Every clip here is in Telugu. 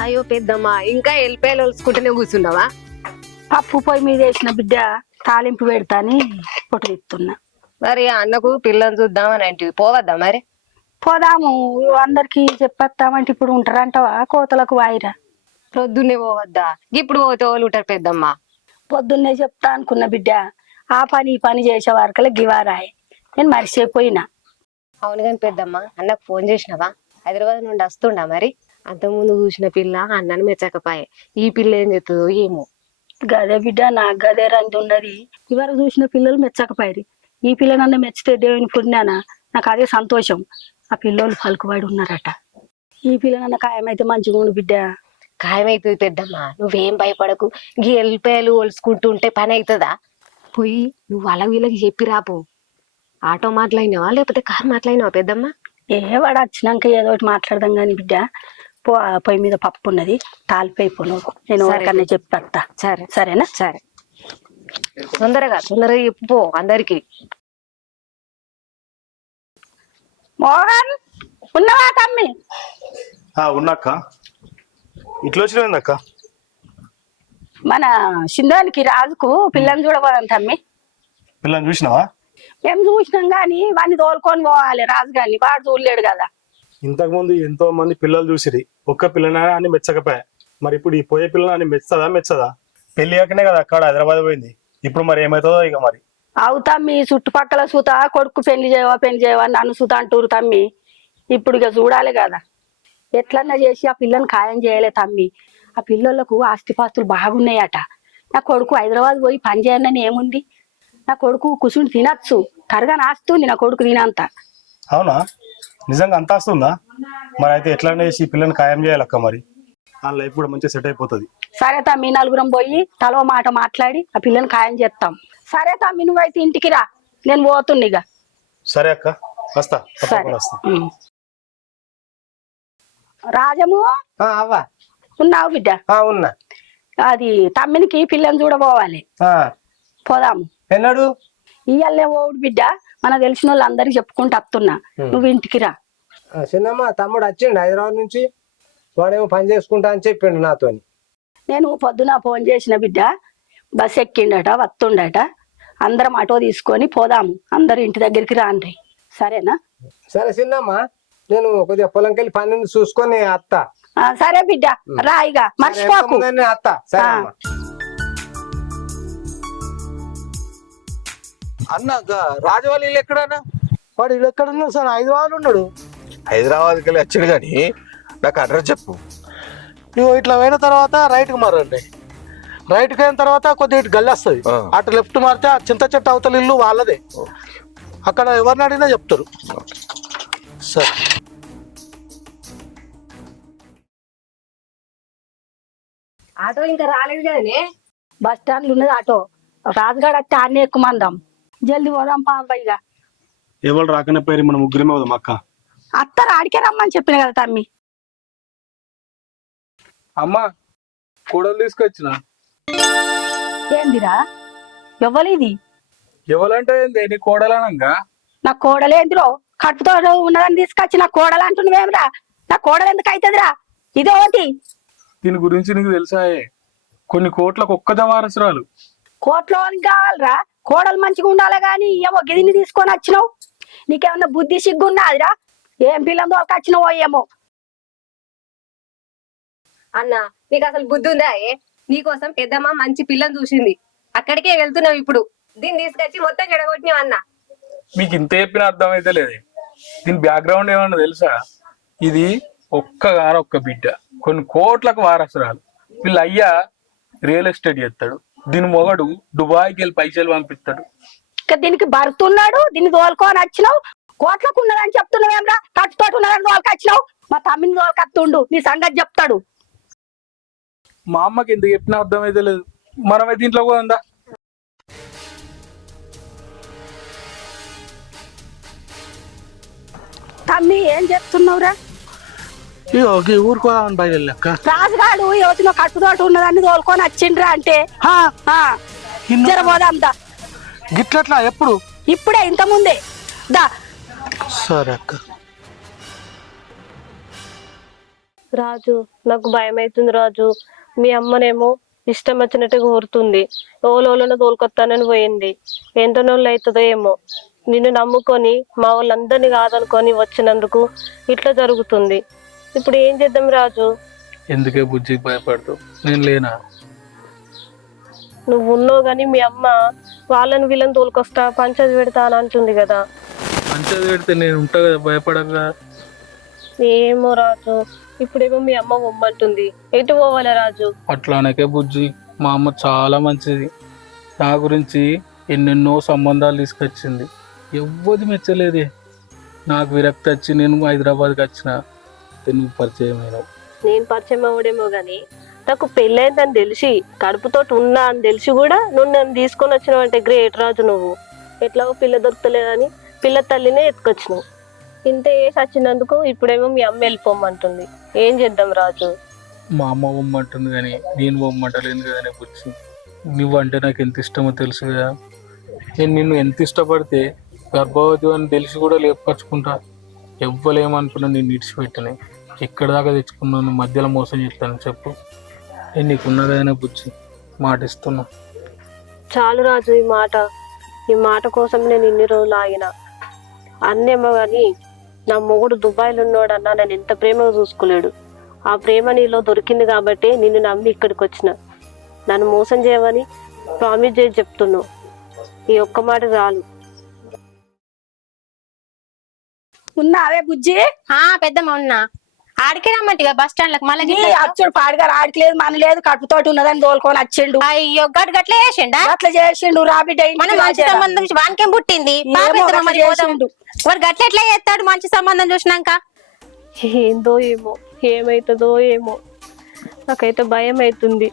అయ్యో పెద్దమ్మా ఇంకా ఎల్లిపాయలు ఒలుసుకుంటూనే కూర్చున్నావా? పప్పు పొయ్యి మీద వేసిన బిడ్డ తాలింపు పెడతాని పొట్టు తిప్పుతున్నా. మరి అన్నకు పిల్లని చూద్దామని అంటే పోవద్దా మరి? పోదాము, అందరికి చెప్పేస్తామంటే ఇప్పుడు ఉంటారంటవా కోతలకు వాయిరా? ప్రొద్దున్నే పోవద్దా? ఇప్పుడు పోతే వాళ్ళు ఉంటారు పెద్దమ్మ. పొద్దున్నే చెప్తా అనుకున్న బిడ్డ, ఆ పని ఈ పని చేసే వరకలే గివారాయి, నేను మర్చిపోయినా. అవును కానీ పెద్దమ్మ, అన్నకు ఫోన్ చేసినావా? హైదరాబాద్ నుండి వస్తుండా మరి? అంతకుముందు చూసిన పిల్ల అన్నని మెచ్చకపోయే, ఈ పిల్ల ఏం చెప్తుందో ఏమో. గదే బిడ్డ, నాకు గదే రంది ఉన్నది. ఇవరకు చూసిన పిల్లలు మెచ్చకపోయారు, ఈ పిల్లనన్న మెచ్చితే దేవుని పుణ్యాన నాకు అదే సంతోషం. ఆ పిల్లలు పలుకుబడి ఉన్నారట, ఈ పిల్లనన్న ఖాయమైతే మంచిగా ఉండు బిడ్డ. ఖాయమైతుంది పెద్దమ్మ, నువ్వేం భయపడకు. గీ ఎల్లిపాయలు ఒలుసుకుంటూ ఉంటే పని అవుతుందా? పోయి నువ్వు వాళ్ళ వీళ్ళకి చెప్పి రాపో. ఆటో మాట్లాడినావా లేకపోతే కార్ మాట్లాడినావా పెద్దమ్మ? వాడు వచ్చినాక ఏదో ఒకటి మాట్లాడదాం కానీ బిడ్డ, పొయ్యి మీద పప్పు ఉన్నది, తాలిపోయిపోను, నేను ఎవరికన్నా చెప్పేస్తా. సరే సరేనా? సరే, తొందరగా చెప్పు అందరికి. మోహన్ ఉన్నవా తమ్మి? ఉన్నాక్క. ఇట్లా వచ్చినక్క? మన సింధానికి రాజుకు పిల్లని చూడబోదాం తమ్మి. పిల్లని చూసినావా? మేము చూసినాం గాని వాడిని తోలుకొని పోవాలి రాజు గాని, వాడు చూడలేడు కదా. ఇంతకు ముందు ఎంతో మంది పిల్లలు చూసిరి, ఒక్క పిల్లనా అని మెచ్చకపోయా. మరి ఇప్పుడు ఈ పోయే పిల్లని అని మెచ్చదా? పెళ్లి కాకనే కదా అక్కడ హైదరాబాద్ పోయింది. ఇప్పుడు మరి ఏమవుతుందో ఇక మరి. అవు తమ్మి, చుట్టుపక్కల సూత కొడుకు పెళ్లి చేయవా నన్ను సూత అంటూరు తమ్మి. ఇప్పుడు ఇక చూడాలి కదా, ఎట్లన్నా చేసి ఆ పిల్లని ఖాయం చేయలే తమ్మి. ఆ పిల్లలకు ఆస్తిపాస్తులు బాగున్నాయట. నా కొడుకు హైదరాబాద్ పోయి పని చేయనని ఏముంది, నా కొడుకు కుసుని తినచ్చు, కరగా నాస్తుంది నా కొడుకు తినంత. అవునా? నిజంగా అంత వస్తుందా? మరి అయితే ఎట్లనే చేసి పిల్లని ఖాయం చేయాలక్క. మరి ఆ లైఫ్ కూడా మంచిగా సెట్ అయిపోతుంది. సరే తమ్మి, నలుగురం పోయి తలో మాట మాట్లాడి ఆ పిల్లని ఖాయం చేస్తాం. సరే తమ్మి, నువ్వైతే ఇంటికి రా, నేను పోతున్నా ఇక. సరే అక్క, వస్తా. సరే. రాజము అవ్వా ఉన్నావు బిడ్డ? ఉన్నా. అది తమ్మినికి పిల్లని చూడబోవాలి, పోదాము. ఎన్నాడు? ఇయ్యాలే ఓడు బిడ్డ, మన తెలిసిన వాళ్ళు అందరికి చెప్పుకుంటూ వస్తున్నా, నువ్వు ఇంటికి రా. చిన్నమ్మ తమ్ముడు వచ్చిండు హైదరాబాద్ నుంచి, వాడేమో పని చేసుకుంటా అని చెప్పిండు నాతోని. నేను పొద్దున ఫోన్ చేసిన బిడ్డ, బస్ ఎక్కిండట, వస్తుండట. అందరం ఆటో తీసుకొని పోదాము, అందరు ఇంటి దగ్గరికి రాండ్రి. సరేనా? సరే చిన్నమ్మ, నేను కొద్దిగా పొలంకి వెళ్ళి పని చూసుకొని అత్త. సరే బిడ్డ, రా ఇక, మర్చిపోకు. అత్త సరే. అన్న రాజవాళ్ళ ఇల్లు ఎక్కడన్నా? వాడు ఇల్లు ఎక్కడ ఉన్నాడు సార్? హైదరాబాద్ ఉన్నాడు. హైదరాబాద్కి వెళ్ళి వచ్చాడు కానీ నాకు అడ్రస్ చెప్పు. నువ్వు ఇట్లా పోయిన తర్వాత రైట్కి మారండి. రైట్కి అయిన తర్వాత కొద్దిగా ఇటు గల్లి వస్తుంది, అటు లెఫ్ట్ మారితే ఆ చింత చెట్టు అవతల ఇల్లు వాళ్ళదే. అక్కడ ఎవరిని అడిగినా చెప్తారు. సరే. ఆటో ఇంకా రాలేదు కదనే? బస్ స్టాండ్ ఉన్నది ఆటో, రాజుగాడు వస్తే ఆడనే ఎక్కుమందాం. జల్దీ పోదాం పాపయ్యగా. ఎవరు రాకనే పేరు మనం ముగ్గురమే పోదాం అక్క. అత్తరు ఆడికే రమ్మని చెప్పిన కదా తమ్మి. అమ్మా కూడలు తీసుకొచ్చిన. ఏందిరా ఎవ్వలేది? ఎవరంటే ఏంది నీ కోడలనంగా? నా కోడలేందిరో, కట్టుతో ఉన్నదని తీసుకొచ్చి నా కోడలు అంటున్నావేమిరా? నా కోడలు ఎందుకు అవుతుందిరా? ఇదే ఒకటి. దీని గురించి నీకు తెలుసాయే, కొన్ని కోట్లకు ఒక్కద వారసురాలు. కోట్లో కావాలరా? కోడలు మంచిగా ఉండాలి గాని ఏమో గిదిని తీసుకొని వచ్చినావు. నీకేమన్నా బుద్ధి సిగ్గున్నదిరా? ఏం పిల్లని తోలుకు వచ్చినావో ఏమో. అన్న నీకు అసలు బుద్ధి ఉందా? నీకోసం పెద్దమ్మ మంచి పిల్లని చూసింది, అక్కడికే వెళ్తున్నావు. ఇప్పుడు దీన్ని తీసుకొచ్చి మొత్తం చెడగొట్టినావు అన్న. మీకు ఇంత చెప్పిన అర్థమైతే లేదు. దీని బ్యాక్గ్రౌండ్ ఏమన్నా తెలుసా? ఇది ఒక్క బిడ్డ, కొన్ని కోట్లకు వారసురాలు. వీళ్ళ అయ్యా రియల్ ఎస్టేట్ చేస్తాడు, దీని మొగడు దుబాయ్కి వెళ్ళి పైసలు పంపిస్తాడు. ఇక దీనికి భర్తున్నాడు, దీన్ని తోలుకొని వచ్చినావు. కోట్లకు ఉన్నదని చెప్తున్నావేమ్రా? కట్టుతోటి ఉన్నదని తోలుకు వచ్చినావు. మా తమ్మిని తోలుకత్తుండు, నీ సంగతి చెప్తాడు. మా అమ్మకి ఎంత చెప్పినా అర్థమైతే లేదు. మనమైతే ఇంట్లో కూడా ఉందా? తమ్మి ఏం చెప్తున్నావురా? ఊరుకోదామని బయలుక్క. రాజుగాడు యువతిలో కట్టుతోటి ఉన్నదాన్ని తోలుకొని వచ్చిండ్రా అంటే జరబోదాందా? గిట్లట్లా ఎప్పుడు? ఇప్పుడే, ఇంత ముందే దా. సరే అక్క. రాజు నాకు భయం అవుతుంది రాజు. మీ అమ్మనేమో ఇష్టం వచ్చినట్టుగా కోరుతుంది, ఓలోలను తోలుకొత్తానని పోయింది. ఎంత నోళ్ళు అవుతుందో ఏమో. నిన్ను నమ్ముకొని మా వాళ్ళందరినీ కాదనుకొని వచ్చినందుకు ఇట్లా జరుగుతుంది. ఇప్పుడు ఏం చేద్దాం రాజు? ఎందుకే బుజ్జి భయపడుతూ? నేను లేనా? నువ్వు ఉన్నావు కానీ మీ అమ్మ వాళ్ళని వీళ్ళని తోలుకొస్తా పంచాయతీ పెడతా అని అంటుంది కదా. పంచాయతీ పెడితే నేను ఉంటా కదా భయపడగా. ఏమో రాజు, ఇప్పుడేమో మీ అమ్మ పొమ్మంటుంది. ఎటు పోవాలా రాజు? అట్లానకే బుజ్జి, మా అమ్మ చాలా మంచిది. నా గురించి ఎన్నెన్నో సంబంధాలు తీసుకొచ్చింది, ఎవ్వది మెచ్చలేదే. నాకు విరక్తి వచ్చి నేను హైదరాబాద్కి వచ్చిన, నువ్వు పరిచయం అయినావు. నేను పరిచయం అవ్వడేమో గాని నాకు పెళ్ళైందని తెలిసి కడుపుతోటి ఉన్నా అని తెలిసి కూడా నువ్వు నన్ను తీసుకొని వచ్చినావు అంటే గ్రేట్ రాజు. నువ్వు ఎట్లాగో పిల్ల దొరకలేదని పిల్ల తల్లినే ఎత్తుకొచ్చినావు. ఇంత వేసి వచ్చినందుకు ఇప్పుడేమో మీ అమ్మ వెళ్ళిపోమంటుంది. ఏం చేద్దాం రాజు? మా అమ్మ బొమ్మంటుంది కానీ నేను బొమ్మంటలేను కదనే బుజ్జి. నువ్వంటే నాకు ఎంత ఇష్టమో తెలుసు కదా. నేను నిన్ను ఎంత ఇష్టపడితే గర్భవతి అని తెలిసి కూడా లేపచ్చుకుంటా. ఎవ్వలేమనుకున్నా నేను విడిచిపెట్టనే. ఎక్కడ దాకా తెచ్చుకున్నాను, మధ్యలో మోసం చేస్తాను చెప్పు. నేను నీకున్నా కదనే బుజ్జి, మాట ఇస్తున్నా. చాలు రాజు ఈ మాట కోసం నేను ఇన్ని రోజులు ఆగిన. అన్నేమో కానీ నా మొగుడు దుబాయ్లో ఉన్నాడన్నా నేను ఎంత ప్రేమగా చూసుకోలేడు. ఆ ప్రేమ నీలో దొరికింది కాబట్టి నిన్ను నమ్మి ఇక్కడికి వచ్చిన. నన్ను మోసం చేయమని ప్రామిస్ చేసి చెప్తున్నావు. ఈ ఒక్క మాట చాలు. ఉన్నావే బుజ్జి? పెద్దమ్మ ఉన్నా. ఆడికే రమ్మంటిగా బస్ స్టాండ్ లకు. మళ్ళీ అచ్చుడు పాడుగారు ఆడికలేదు మన లేదు, కడుపుతోటి ఉన్నదని తోలుకొని వచ్చిండు. అయ్యో గట్ల గట్ల చేసిండా? అట్లా చేసిండు. రాబిడ్డ మన మంచి సంబంధం వానికేం పుట్టింది? వాడు గట్ల ఎట్లా చేస్తాడు మంచి సంబంధం చూసినాక? ఏందో ఏమో, ఏమైతుందో ఏమో. నాకైతే భయం అవుతుంది.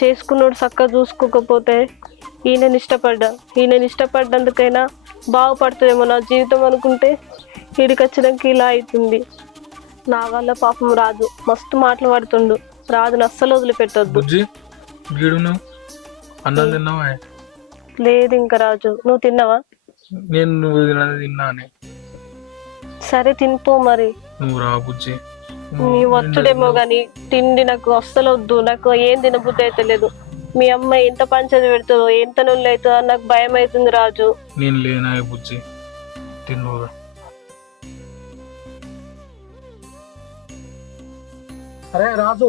చేసుకున్నాడు చక్కగా చూసుకోకపోతే ఈయనని ఇష్టపడ్డందుకైనా బాగుపడుతుందేమో నా జీవితం అనుకుంటే వీడికి వచ్చినాక ఇలా అవుతుంది. నా వల్ల పాపం రాజు మస్తు మాటలు పడుతుండు. రాజును అస్సలు వదిలిపెట్టొద్దు. బుజ్జి గీడును అన్నం తిన్నావా? లేదు ఇంకా రాజు. నువ్వు తిన్నావా? నేను నువ్వు తిన్నానే. సరే తినిపో మరి. నువ్వు రా బుజ్జి. నీ వచ్చుడేమో గాని తిండి నాకు అస్సలు వద్దు. నాకు ఏం తినబుద్ధి అయితే లేదు. మీ అమ్మ ఎంత పంచది పెడుతుందో ఎంత నొల్లి అవుతుందో నాకు భయం అవుతుంది రాజు. నేను లేనా బుజ్జి, తిన్నురా. అరే రాజు,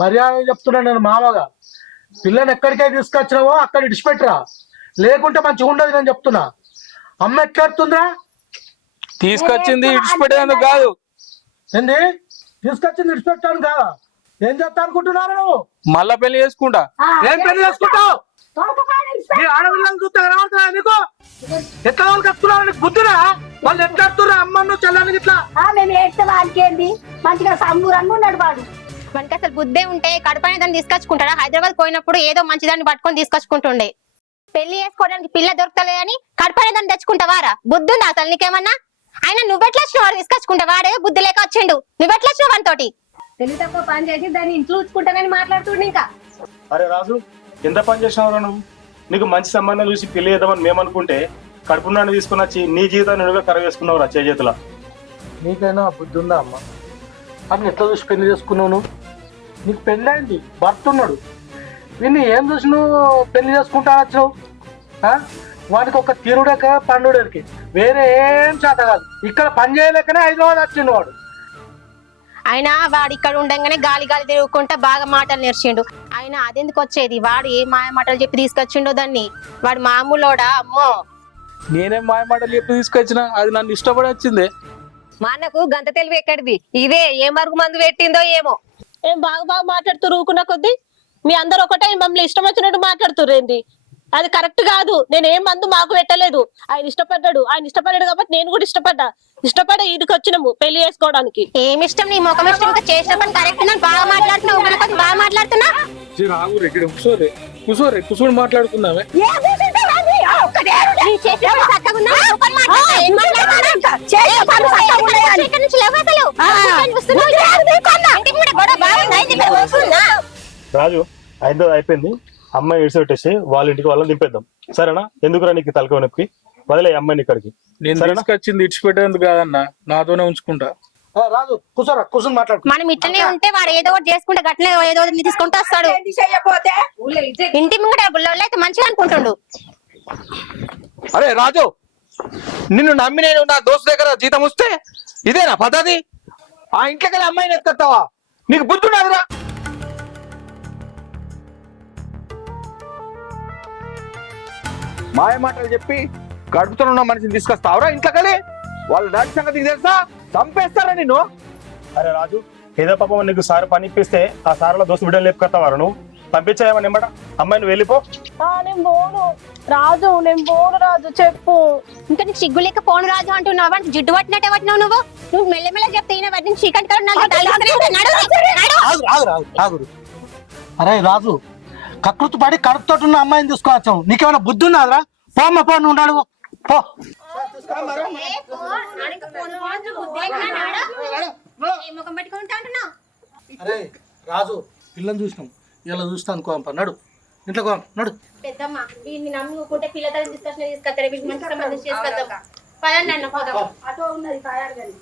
మర్యాద చెప్తున్నా నేను మామగా. పిల్లని ఎక్కడికే తీసుకొచ్చినావో అక్కడ ఇడిచిపెట్టరా, లేకుంటే మంచిగా ఉండదు నేను చెప్తున్నా. అమ్మ ఎక్కడుతుందిరా? తీసుకొచ్చింది ఇడిచిపెట్టేందుకు కాదు. ఏంది తీసుకొచ్చింది ఇడిచిపెట్టాను కాదా? ఏం చేస్తా అనుకుంటున్నారు నువ్వు? మళ్ళా పెళ్లి చేసుకుంటా. ఏం పెళ్లి చేసుకుంటావు? నీ ఆడపిల్లలు చూస్తే కనబడుతున్నా నీకు? ఎట్లా వాళ్ళకి వస్తున్నావు? నీకు బుద్ధిరా? వాళ్ళు ఎట్లా వస్తున్నా అమ్మను చెల్లానికి ఇట్లా? మేము ఏడ్తే వాడికేంది, మంచిగా సంబూరంగా ఉన్నాడు వాడు. మనకి అసలు బుద్ధే ఉంటే కడుపనే దాన్ని తీసుకొచ్చుకుంటాడా? హైదరాబాద్ పోయినప్పుడు ఏదో మంచిదాన్ని పట్టుకొని తీసుకొచ్చుకుంటుండే. పెళ్లి చేసుకోవడానికి పిల్ల దొరకలేదని కడుపనే దాన్ని తెచ్చుకుంటావారా? బుద్ధి ఉందా అసలు నీకేమన్నా? ఆయన నువ్వెట్లా వచ్చిన వాడు తీసుకొచ్చుకుంటా? వాడే బుద్ధి లేక వచ్చిండు. నువ్వెట్లా వచ్చినావు వానితోటి? తెలివి తక్కువ పని చేసి దాన్ని ఇంట్లో ఉంచుకుంటానని మాట్లాడుతుండే. ఇంకా అరే రాజు, ఎంత పని చేసినావు నువ్వు? నీకు మంచి సంబంధం చూసి పెళ్లి చేద్దామని మేము అనుకుంటే కడుపున్నాన్ని తీసుకుని వచ్చి నీ జీవితాన్ని నువ్వే కర వేసుకున్నావు రా చేతుల. నీకైనా బుద్ధి ఉందా అమ్మ? అని ఎట్లా చూసి పెళ్లి చేసుకున్నావు నువ్వు? నీకు పెళ్ళి అయింది, భర్త ఉన్నాడు. వీన్ని ఏం చూసి నువ్వు పెళ్లి చేసుకుంటా వచ్చావు? వాడికి ఒక తిరుడక పండుడికి వేరే ఏం చేత కాదు. ఇక్కడ పని చేయలేకనే హైదరాబాద్ వచ్చిండు వాడు. ఆయన వాడు ఇక్కడ ఉండగానే గాలి గాలి తిరుగుకుంటా బాగా మాటలు నేర్చిండు. ఆయన అదెందుకు వచ్చేది? వాడు ఏ మాయ మాటలు చెప్పి తీసుకొచ్చిండో దాన్ని. వాడు మామూలోడా? అమ్మో, నేనేం మాయ మాటలు చెప్పి తీసుకొచ్చిన, అది నన్ను ఇష్టపడి వచ్చింది. మా అన్నకు గంత తెలివి ఎక్కడిది? ఇదే ఏ మరుగు మందు పెట్టిందో ఏమో. ఏం బాగా మాట్లాడుతూ ఊరుకున్న కొద్దీ మీ అందరు ఒకటే మమ్మల్ని ఇష్టం వచ్చినట్టు మాట్లాడుతురేంది? అది కరెక్ట్ కాదు. నేను ఏం మందు మాకు పెట్టలేదు. ఆయన ఇష్టపడ్డాడు కాబట్టి నేను కూడా ఇష్టపడే ఈడికి వచ్చినాము పెళ్లి చేసుకోవడానికి. ఏమి ఇష్టం? నీ ముఖం ఇష్టం చేసినప్పుడు కరెక్ట్. బాగా మాట్లాడుతున్నావు, బాగా మాట్లాడుతున్నా. కూర్చొని మాట్లాడుకుందామే. రాజు ఐదో అయిపోయింది. అమ్మాయి ఇడిసి పెట్టేసి వాళ్ళ ఇంటికి వాళ్ళని దింపేద్దాం, సరేనా? ఎందుకురా నీకు తలక నొప్పి? వదిలే అమ్మాయిని ఇక్కడికి. నేను తీసుకొచ్చింది ఇడిచిపెట్టేందుకు కాదన్నా, నాతోనే ఉంచుకుంటా. రాజు కూర్చోరా, కూర్చొని మాట్లాడు. మనం ఇట్లనే ఉంటే వాడు ఏదో ఒకటి చేసుకుంటే గట్లనే ఏదో ఒకటి తీసుకుంటూ వస్తాడు. ఇంటి ముంగట గుళ్ళోళ్ళు అయితే మంచిగా అనుకుంటుండు. అరే రాజు, నిన్ను నమ్మి నేను నా దోస్తు దగ్గర జీతం వస్తే ఇదేనా పద్ధతి? ఆ ఇంట్లోకి వెళ్ళి అమ్మాయిని ఎత్తుకొస్తావా? నీకు బుద్ధి ఉన్నదిరా? మాయ మాటలు చెప్పి గడుపుతున్న మనిషిని తీసుకొస్తావురా ఇంట్లోకి? వాళ్ళ డాడీ సంగతి తెలుసా? చంపేస్తారా నిన్ను? అరే రాజు, ఏదో పాపం నీకు సార్ పని ఇప్పిస్తే ఆ సార్లో దోస్తు బిడ్డలు లేపుకొస్తావారు నువ్వు? పంపించాయమని నిమ్మట అమ్మాయి నువ్వు వెళ్ళిపో. నేను పోను రాజు, నేను పోను రాజు, చెప్పు. ఇంకా నీకు సిగ్గు లేక పోను రాజు అంటున్నావు అంటే జిడ్డు పట్టినట్టే పట్టినావు నువ్వు. నువ్వు మెల్లమెల్ల చెప్తే ఈయన వాటిని చీకటి కలర్ నాకు తగిలిస్తూనే నడు, నడు. ఆగురు. అరే రాజు, కకృతి పడి కడుపుతోటి ఉన్న అమ్మాయిని తీసుకొచ్చాం. నీకేమైనా బుద్ధి ఉన్నదిరా? పోమ్మ పో, నువ్వు ఉండాలి పో. అరే రాజు, పిల్లని చూసినాం, ఇలా చూస్తాను కోంప. నడు ఇంట్లో కోంప, నడు. పెద్దమ్మ వీడిని నమ్ముకుంటే పిల్లతో తీసుకొచ్చిన మంచి సంబంధం చేసుకొద్దాం. పదండి అన్న పోదాం. అటో ఉన్నది తయారు కానీ